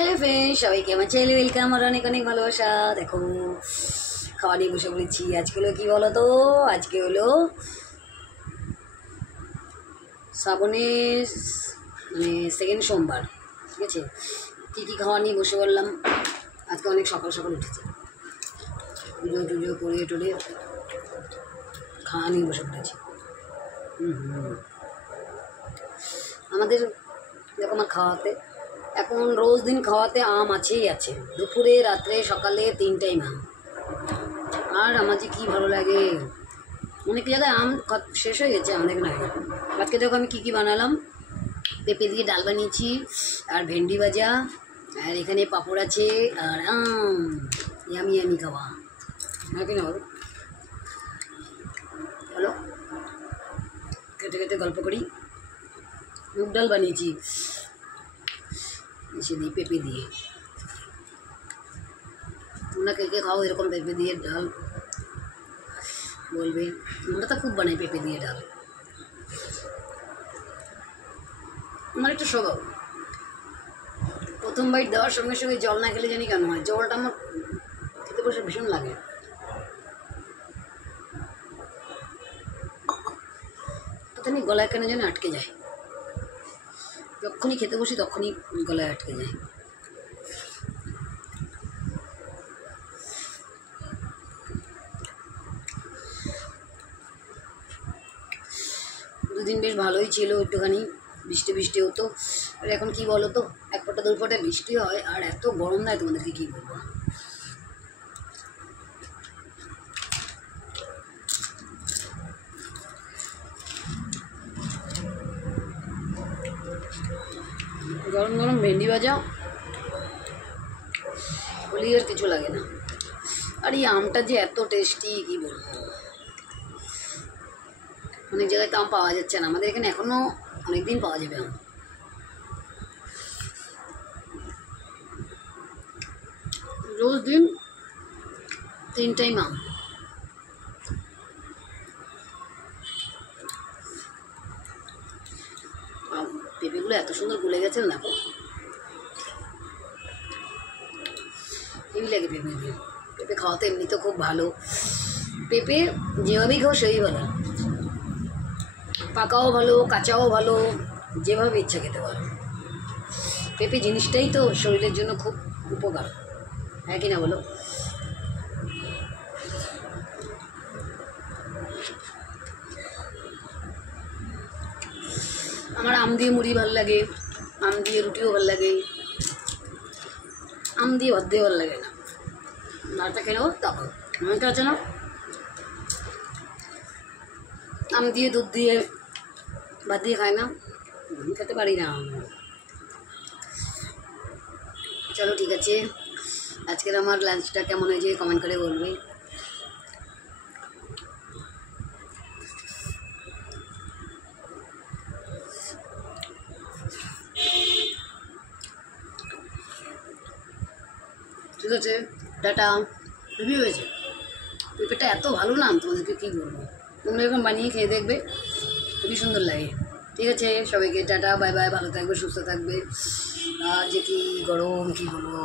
Hello friend, সবাইকে আমার চ্যানেলে ওয়েলকাম আর অনেক অনেক ভালোবাসা। দেখো খাওয়া নিয়ে বসে পড়েছি। আজকে হলো কী বলো তো, আজকে হলো শ্রাবণের মানে সেকেন্ড সোমবার, ঠিক আছে। কী কী খাওয়া নিয়ে বসে পড়লাম। আজকে অনেক সকাল সকাল উঠেছি, পুজো টুজো করে টোরে খাওয়া নিয়ে বসে পড়েছি। আমাদের দেখো আমার খাওয়াতে এখন রোজ দিন খাওয়াতে আম আছেই আছে, দুপুরে রাত্রে সকালে 3 টাইম আম। আর আমার যে কী ভালো লাগে, অনেক জায়গায় আম শেষ হয়ে গেছে, আমাদের না। আজকে দেখো আমি কী কী বানালাম। পেঁপে দিয়ে ডাল বানিয়েছি, আর ভেন্ডি ভাজা, আর এখানে পাঁপড় আছে, আর আম। ইয়ামি ইয়ামি খাওয়া, হ্যাঁ কি না বলো? হ্যালো, খেতে খেতে গল্প করি। মুগ ডাল বানিয়েছি সে দিয়ে, পেঁপে দিয়ে। তোমরা কে কে খাও এরকম পেঁপে দিয়ে ডাল বলবে। আমরা তো খুব বানাই পেঁপে দিয়ে ডাল। আমার একটা স্বভাব, প্রথম বাইট দেওয়ার সঙ্গে সঙ্গে জল না খেলে জানি কেন হয়, জলটা আমার খেতে বসে ভীষণ লাগে। পতা নেই গলায় কেন যেন আটকে যায়, যখনই খেতে বসি তখনই গলায় আটকে যায়। দুদিন বেশ ভালোই ছিল, একটুখানি বৃষ্টি বৃষ্টি হতো। আর এখন কি বলো তো, এক ফোঁটা দু ফোঁটা বৃষ্টি হয় আর এত গরম দেয়, তোমাদেরকে কী বলবো। গরম গরম ভেন্ডি ভাজা বলি আর কিছু লাগে না। আর এই আমটা যে এত টেস্টি কী বলবো। অনেক জায়গায় তো আম পাওয়া যাচ্ছে না, আমাদের এখানে এখনও অনেক দিন পাওয়া যাবে আম। রোজ দিন 3 টাইম আম। পেঁপেগুলো এত সুন্দর গলে গেছে না, হেভি লাগে পেঁপে দিয়ে। পেঁপে খাওয়া তো এমনি তো খুব ভালো। পেঁপে যেভাবেই খাও সেই ভালো, পাকাও ভালো কাঁচাও ভালো, যেভাবে ইচ্ছা খেতে পারো। পেঁপে জিনিসটাই তো শরীরের জন্য খুব উপকার, হ্যাঁ কি না বলো? আমার আম দিয়ে মুড়ি ভালো লাগে, আম দিয়ে রুটিও ভালো লাগে, আম দিয়ে ভাত দিয়ে ভালো লাগে না। নাড়টা খেয়ে নেবো তখন অনেকে আছে না আম দিয়ে দুধ দিয়ে ভাত দিয়ে খায় না, খেতে পারি না। চলো ঠিক আছে, আজকের আমার লাঞ্চটা কেমন হয়েছে কমেন্ট করে বলবে। ঠিক আছে, টাটা। হেভি হয়েছে, পেঁপেটা এত ভালো না, তোমাদেরকে কী বলবো। তোমরা এরকম বানিয়ে খেয়ে দেখবে, খুবই সুন্দর লাগে। ঠিক আছে, সবাইকে টাটা, বাই বাই, ভালো থাকবে সুস্থ থাকবে। আর যে কি গরম, কী বলবো।